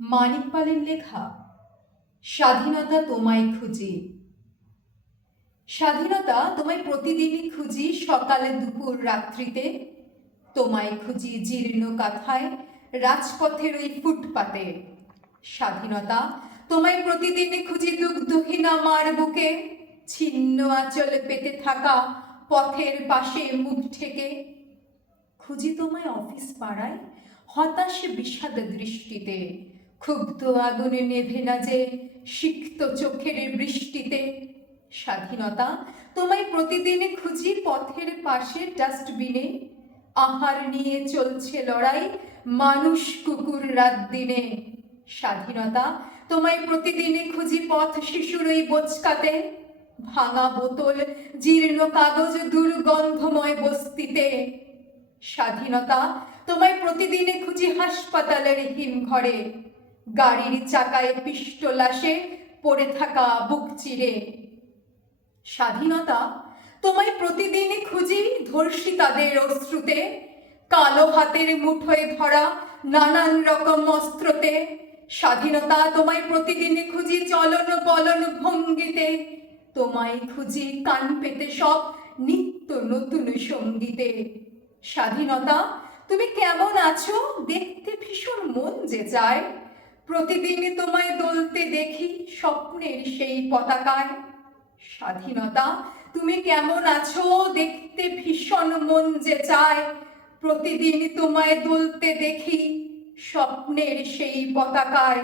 মানিক পালের লেখা স্বাধীনতা তোমায় খুঁজি। স্বাধীনতা তোমায় প্রতিদিনই খুঁজি, সকালে দুপুর রাত্রিতে। তোমায় খুঁজি জীর্ণ কাঁথায়, রাজপথের ওই ফুটপাতে। স্বাধীনতা তোমায় প্রতিদিনই খুঁজি দুগ্ধহীন আমার বুকে, ছিন্ন আঁচল পেতে থাকা পথের পাশে মুখ ঠেকে। খুঁজি তোমায় অফিস পাড়ায়, হতাশ বিষাদ দৃষ্টিতে। ক্ষুব্ধ আগুনে নেভে না যে সিক্ত চোখের বৃষ্টিতে। স্বাধীনতা তোমায় প্রতিদিনে খুঁজি পথের পাশে ডাস্টবিনে। আহার নিয়ে চলছে লড়াই মানুষ কুকুর রাত দিনে। স্বাধীনতা তোমায় প্রতিদিনে খুঁজি পথ শিশুর ওই বোচকাতে। ভাঙা বোতল, জীর্ণ কাগজ, দুর্গন্ধময় বস্তিতে। স্বাধীনতা তোমায় প্রতিদিনে খুঁজি হাসপাতালের হিমঘরে, গাড়ির চাকায় পিষ্টল আসে পড়ে থাকা বুক চিরে। স্বাধীনতা তোমায় প্রতিদিনই খুঁজি ধর্ষিতাদের অশ্রুতে, কালো হাতের মুঠোয় ধরা নানান রকম অস্ত্রতে। স্বাধীনতা তোমায় প্রতিদিনই খুঁজি চলন বলন ভঙ্গিতে, তোমায় খুঁজি কান পেতে সব নিত্য নতুন সঙ্গীতে। স্বাধীনতা তুমি কেমন আছো, দেখতে ভীষণ মন যে চায়। প্রতিদিন তোমায় দোলতে দেখি স্বপ্নের সেই পতাকায়। স্বাধীনতা তুমি কেমন আছো, দেখতে ভীষণ মন যে চায়। প্রতিদিন তোমায় দোলতে দেখি স্বপ্নের সেই পতাকায়।